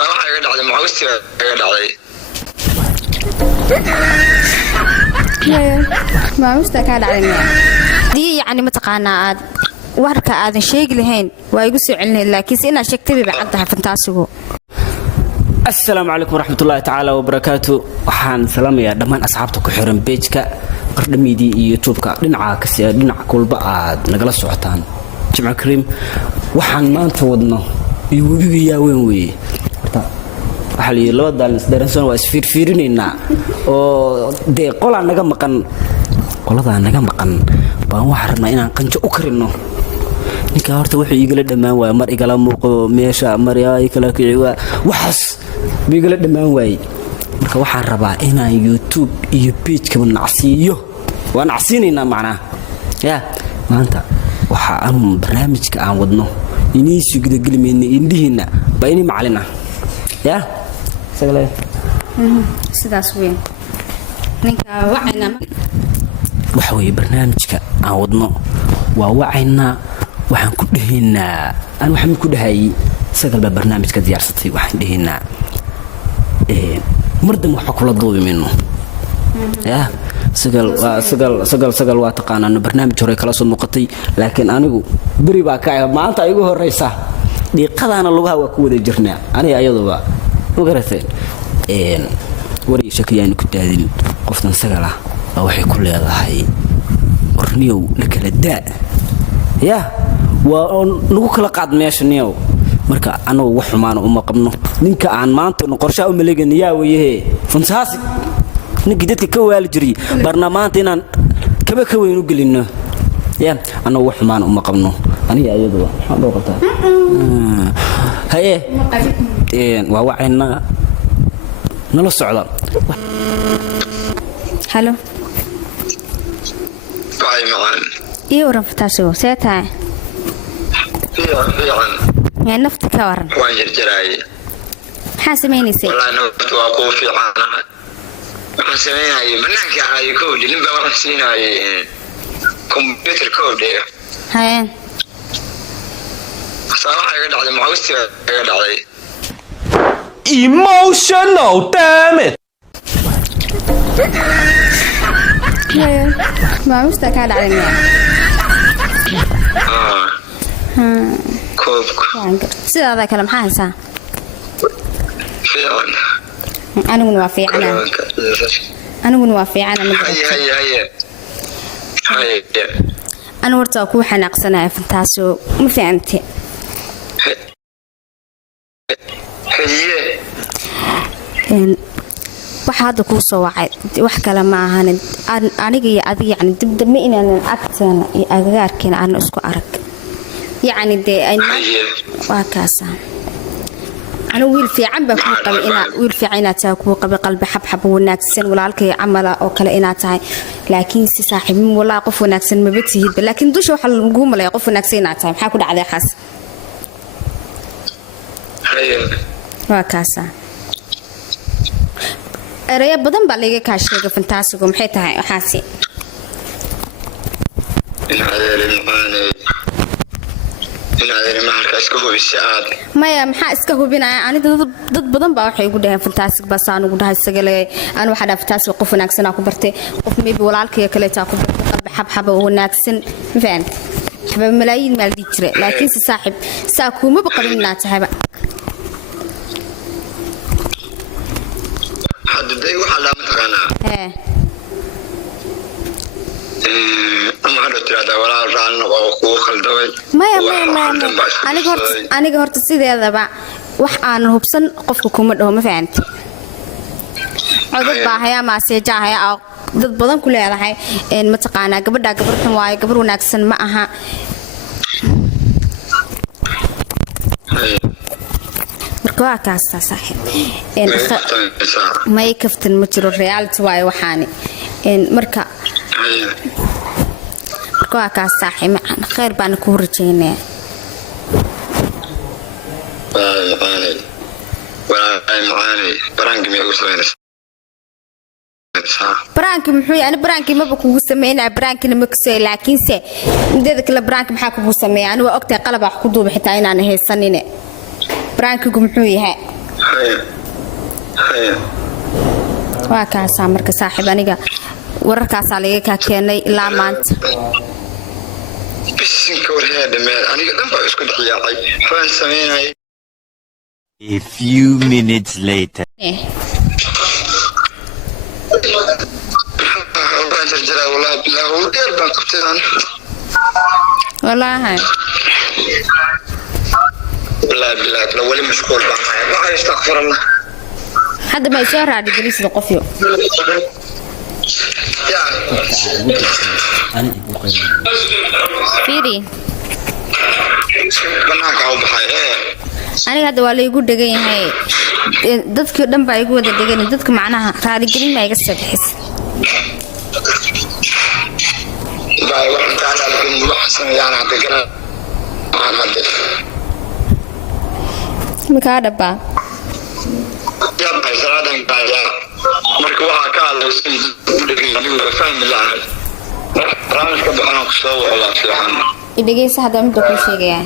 صراحة يقعد على معوستي يقعد علي ما مستكاد علينا دي يعني متقانا warka aadan sheegi lahayn waa igu soo celinay laakiin ina sheegtay bacadaha fantaasigo assalaamu alaykum warahmatullaahi ta'ala wa barakaatu waxaan salaamayaa dhammaan asxaabta ku xiran page-ka qardhamidii iyo YouTube-ka dhinaca kulba aad nagala socotaan Jimca Kareem waxaan maanta wadno iyo webiga weyn weeye horta waxa la yiraahdaa labada isdaransan waa isfiirfiirinayna oo de qolada naga maqan baan wax rabnaa inaan qanjo u karino ninka horta wuxuu igala dhamaan waay mar igala muuqo meesha mar ay kala kiciwa waxas igala dhamaan waay marka waxaan rabaa inaan YouTube iyo page-ka nacsiiyo waan nacsiinayna macna ya maanta waxa aan barnaamijka aan wadno inii sugida galimeena indhihiina baa inii macalina ya sagale sidaas weyn ninka wacayna waxa weeye barnaamijka aan wadno waa wacayna waxaan ku dhahaynaa aan waxaan ku dhahay sagal ba barnaamijka diyaarsatay waxaan dhahaynaa mardan waxa kula duubimino ya sagal waa taqaanaa barnaamij hore kala soo muuqatay laakiin anigu bari baa ka maanta igu horeysa dhiiqadaana lugaha waa ku wada jirnaa aniga ayaduba u garatay wari shakiyaan ku daadin qoftan sagal ah waxay ku leedahay orniyow la kala daa ya waa nagu kala qaad meesha niyow marka anagu wax xumaan uma qabno ninka aan maanta qorshe u maleegan yaa weeye fantastic ninka dadka ka waali jiray barnaamijka inaan kaba ka weyn u gelino ya anagu wax xumaan uma qabno aniga ayadu waxaan loo qabtaa haye waa wacayna nala socda halo باي معان iyo waran fantaasigo seetaa fiican يعني نفتك ورن waan jirjiraay حاسميني سي والله نفط waa ku fiican waxaan sameeyay banaanka ay code nin baa waxaan siinay computer code هاي صراحة يقعد على معوستي يقعد علي emotional damn it ما مستكاد علينا كوب سيدا هذا كلام حاسة فعلا أنا منوافي أنا منوافي أنا هيا أنا ورتا كو حناقصنا فانتاسو ما فهمتي هي waxa hadda ku soo wacay wax kale ma ahan aniga iyo adiga yani dibdama inaan agteena iyo agagaarkeena aan isku arag yani de ay waa kaasa ana wiil fiican baa ku qabay ina wiil fiican ina taa ku qabay qalbi xabxab wanaagsan walaalkay amala oo kale ina tahay laakiin si saaxiibin walaa qof wanaagsan ma batihid laakiin dusha waxa lagu malay qof wanaagsan ina tahay maxaa ku dhacday xas waa kaasa eraya badan baa laga ka sheegay fantaasigo maxay tahay waxaasi in adeer ma halkaas ka hubisay maya maxaa iska hubinaya aniga dad badan baa waxay ugu dhahay fantaasig baa saan ugu dhahay sagale aan waxa dhaaf fantaasig qof wanaagsan ku bartay qof maybe walaalkay kale taa ku bartay qalbi xabxab wanaagsan faan xabab malaayiin maal di jira laakiin si saaxib saa kuma baqabinaa tahayba hadday waxa la mataqaana ama hada tirada walaal raan oo ku khaldaway maya aniga horta sideedaba wax aan hubsan qofka kuma dhaho ma fahanti codad baahaya maaseejahaya dad badan ku leedahay ma taqaanaa gabartan waaye gabar wanaagsan ma aha marka waa kaas saaxiib ma kaftan ma jiro reality waaye waxaani marka waa kaas saaxiib khayr baan ku rajaynaa معاني برانك ما يقول برانك محوي أنا برانك ما بكون سمينا برانك نمكسي لكن سه نديك البرانك محاك بكون سمي أنا وقتها قلب أحكودو بحتى أنا هي سنينة برانك محوي ها waa kaasaa marka saaxiib aniga wararkaasaa laga kaa keenay ilaa maanta bisinka warheeda dhammeed aniga dhan baa isku dhexyaacay waxbaan samaynayay. A few minutes later. Waan jarjaraa wallaahi bilaahi hawl dheer baan qabtay aan. wallaahi bilaahi kala weli mashquul baan ahay waxay istaqfarallah. hadda ma soo raadi galisida qofyo fiiri banaanka u baxay aniga hadda waa laygu dhegan yahay dadkii dhan baa igu wada dhegan dadka macnaha raadigelin ma iga soo bixis baa waxaan tacaalaa wax sameeyaan hadda garan aan hadda maka dhaba yaa bay salaadan baa marka waxa ka hadlaysay dhegan anigu fahmi lahayd raadka baxana ku soo wada fiican idageysa hadda mid ku sheegaya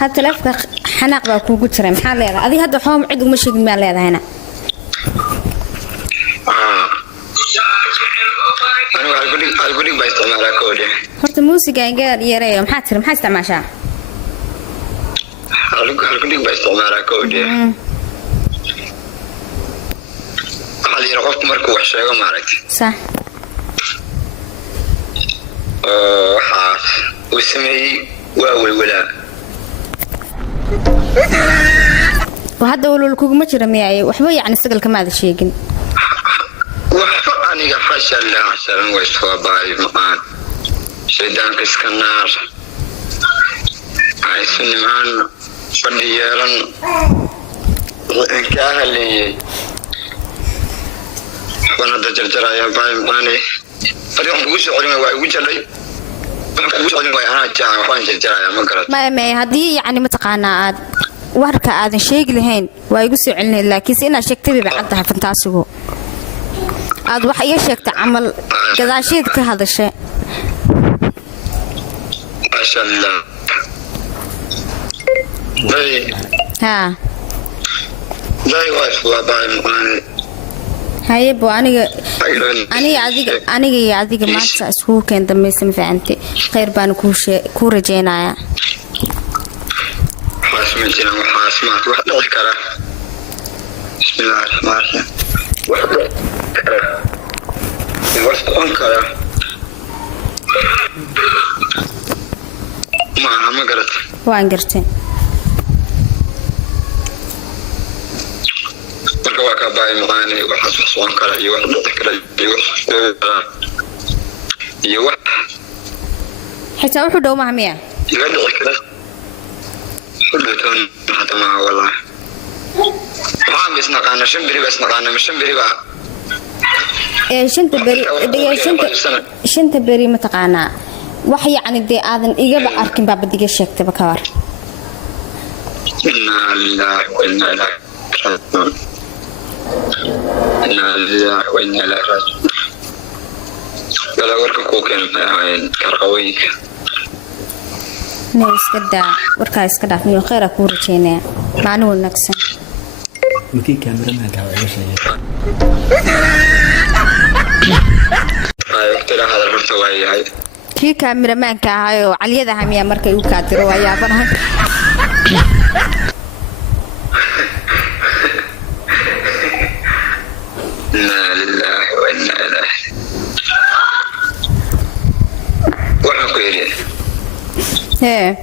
had teleefka xanaaq baa kuugu jiray maxaa leedahay adiga hadda xoom cid uma sheegin ma leedahayna anigu algudi baa isticmaalaa koode horta muusiga inga yareeyo maxaa tiri maxaa isticmaashaa algudi baa isticmaalaa koode hal yar qofku markuu wax sheego maaragtay sax waxa uu sameeyay waa walwalaa وهذا ولو كوجما جرى مياي وحبا يعني سجل كما هذا شيء وحاني حاشا الله عشان ويستوى باي مقان شيدان كسكنار عايسني مان فديارن كاهلي وانا دجرجرا يا باي مقاني فريق بوش علمي واي وجلي بوش علمي واي انا جاي وحان جرجرا يا مقرد ما هذه يعني متقنعات warka aadan sheegi lahayn waa igu soo celinay laakiin si inaad sheegtay bacadaha fantaasigo aad wax iga sheegtay amal gadaasheed ka hadashay masha Allah ha dai waa baa haye bo aniga adiga maanta isku keen dameysan fiicantay khayr baan ku rajeynayaa اسمعنا وحاسمات واحد أذكره بسم الله الرحمن الرحيم واحد أنكره ما قرأت وين قرأتي مركواك باي مغاني وحاسب أنكره يوحد أذكره يوحد حتى وحده وما همية يوحد أذكره كلتون حتى ما والله ما بس نقانا شنبري بس نقانا مش شنبري بقى شنت بري متقانا وحي يعني دي آذن إيجاب أركن باب ديجا شكت بكار إنا لله وإنا إليه راجعون إنا لله وإنا إليه راجعون ولا ورك كوكين كرقويك ناس كدا وركا اسكدا في خير اكو رجينا معنو نكسن مكي كاميرا ما كان ولا شيء ترى هذا المحتوى هاي كي كاميرا ما كان عليدا هميا markay u ka tiro waa yaabanahay إنا لله وإنا إليه وحنا كويرين ايه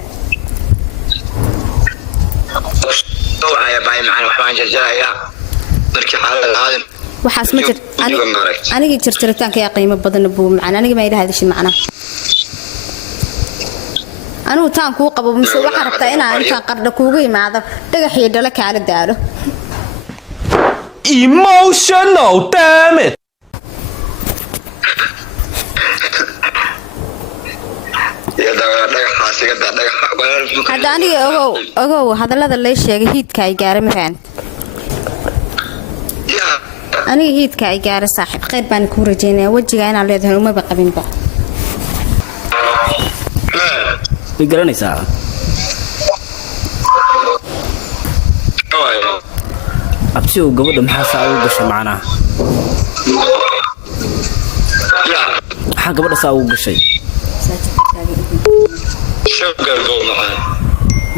طبعا يا باي معنا وحنا جرجرايا markii xaalad aadin waxaas ma jir aniga jirtiritaanka yaa qiimo badan buu macna aniga ma ilaahay shi macna anu taan ku qabo mise waxa rabtaa inaan inta qardha kuugu imaado dhagax iyo dhalo kaala daalo Emotional, damn it! hadda aniga ogow hadallada lay sheegay hiidka ay gaara ma fahan aniga hiidka ay gaara saaxiib khayr baan ku rajeynayaa wajiga inaan leedahay uma qabinba garanaysaa geesi oo gabadha maxaa saa ugu gashay macnaha ya maxaa gabadha saa ugu gashay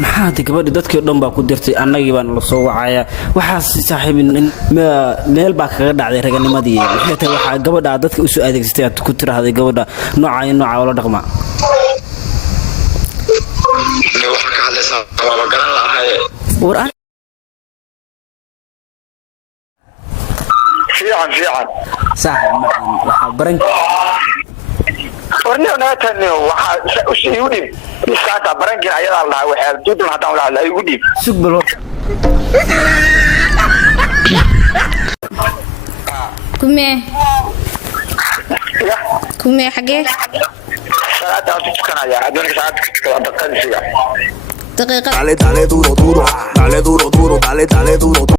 maxaa de gabadha dadkii dhan baa ku dirtay annagii baan la soo wacaya waxaas saaxiibin meel baa kaga dhacday raganimadii waxay tahay waxa gabadha dadka u soo adeegsatay aad ku tiraahday gabadha nooca wala dhaqma waxa ka hadlaysaa waa garan lahaye war fiican saaxiib waxa baranka warniyo naataniyo waxa u sii udib iskaata barankin ayada la waxa dudun hadaan la hadlay ugu dib sugbal kume xagee salaada tukanaya adoonka salaada tukada daqiiqada daqiiqad dale duro duro, dale duro duro, dale duro.